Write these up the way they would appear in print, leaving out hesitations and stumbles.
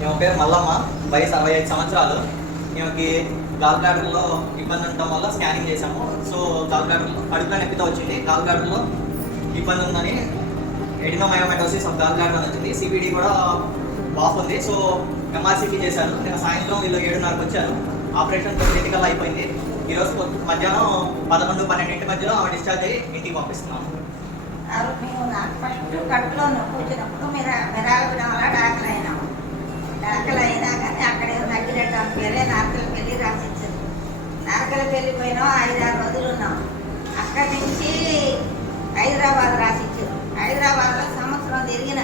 ఈమె పేరు మల్లమ్మ, వయసు 65 సంవత్సరాలు. ఈమెకి గాల్ బ్లాడర్లో ఇబ్బంది ఉండటం వల్ల స్కానింగ్ చేశాము. సో గాల్ బ్లాడర్లో కడుపులో నొప్పితో వచ్చింది. గాల్ బ్లాడర్లో ఇబ్బంది ఉందని ఎడినోమయోమెటోసిస్ ఆఫ్ గాల్ బ్లాడర్ అని వచ్చింది. సిబిడి కూడా బాఫ్ ఉంది. సో ఎంఆర్సీపీ చేశాను. నేను సాయంత్రం వీళ్ళు 7:30కి వచ్చాను. ఆపరేషన్ క్రిటికల్ అయిపోయింది. ఈరోజు మధ్యాహ్నం 11-12 మధ్యలో ఆమె డిశ్చార్జ్ అయ్యి ఇంటికి పంపిస్తున్నాము. మేము నాకు ఫస్ట్ కడుపులో నొప్పి వచ్చినప్పుడు మిరాలగూడెం వల్ల డాక్టర్ అయినాము. డాక్టర్ అయినా కానీ అక్కడే నగ్గిరెడ్డి అని పేరే నారకలపల్లి రాసిచ్చారు. నారకలపల్లి పోయినాం, 5-6 రోజులు ఉన్నాం. అక్కడి నుంచి హైదరాబాద్ రాసిచ్చారు. హైదరాబాద్లో సంవత్సరం తిరిగిన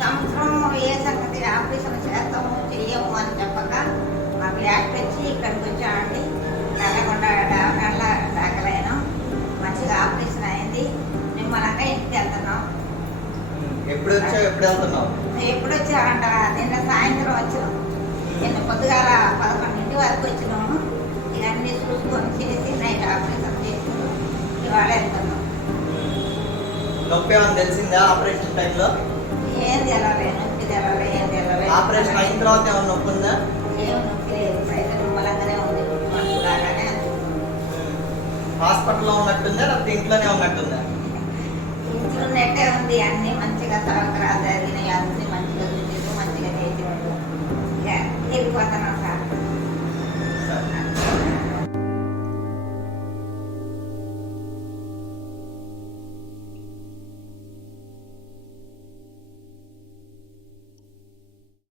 సంవత్సరం ఏ సంగతి ఆపరేషన్ చేస్తాము చెయ్యము అని చెప్పక మాకు యాడ్ పెంచి ఇక్కడికి వచ్చామండి. నల్లగొండ డాక్టర్ల దాఖలైనాం. మంచిగా ఆపరేషన్ అయింది. నిమ్మలంగా ఇంటికి వెళ్తున్నాం. ఎప్పుడు వచ్చావు, ఎప్పుడు వెళ్తున్నావు? ఎప్పుడు వచ్చామంట నిన్న సాయంత్రం వచ్చినాం. నిన్న పొద్దుగాల 11 వరకు వచ్చినాము. ఇవన్నీ చూసుకొని చేసి నైట్ ఆపరేషన్ చేసి ఇవాళ వెళ్తున్నాం. నొప్పి ఏమైనా తెలిసిందా ఆపరేషన్ టైంలో? ఏం తెలవలే, నొప్పి తెలవలే, ఏం తెలవలే. ఆపరేషన్ అయిన తర్వాత ఏమైనా నొప్పి ఉందా? ఏం నొప్పి లేదు. అయితే నిమ్మలంగానే ఉంది. మనసులాగానే హాస్పిటల్లో ఉన్నట్టుందా లేకపోతే ఇంట్లోనే ఉన్నట్టుందా? ఇంట్లో ఉన్నట్టే ఉంది. అన్నీ మంచిగా సవకరాలు జరిగినాయి. అన్నీ మంచిగా చూసి మంచిగా చేసి ఇక వెళ్ళిపోతున్నాం.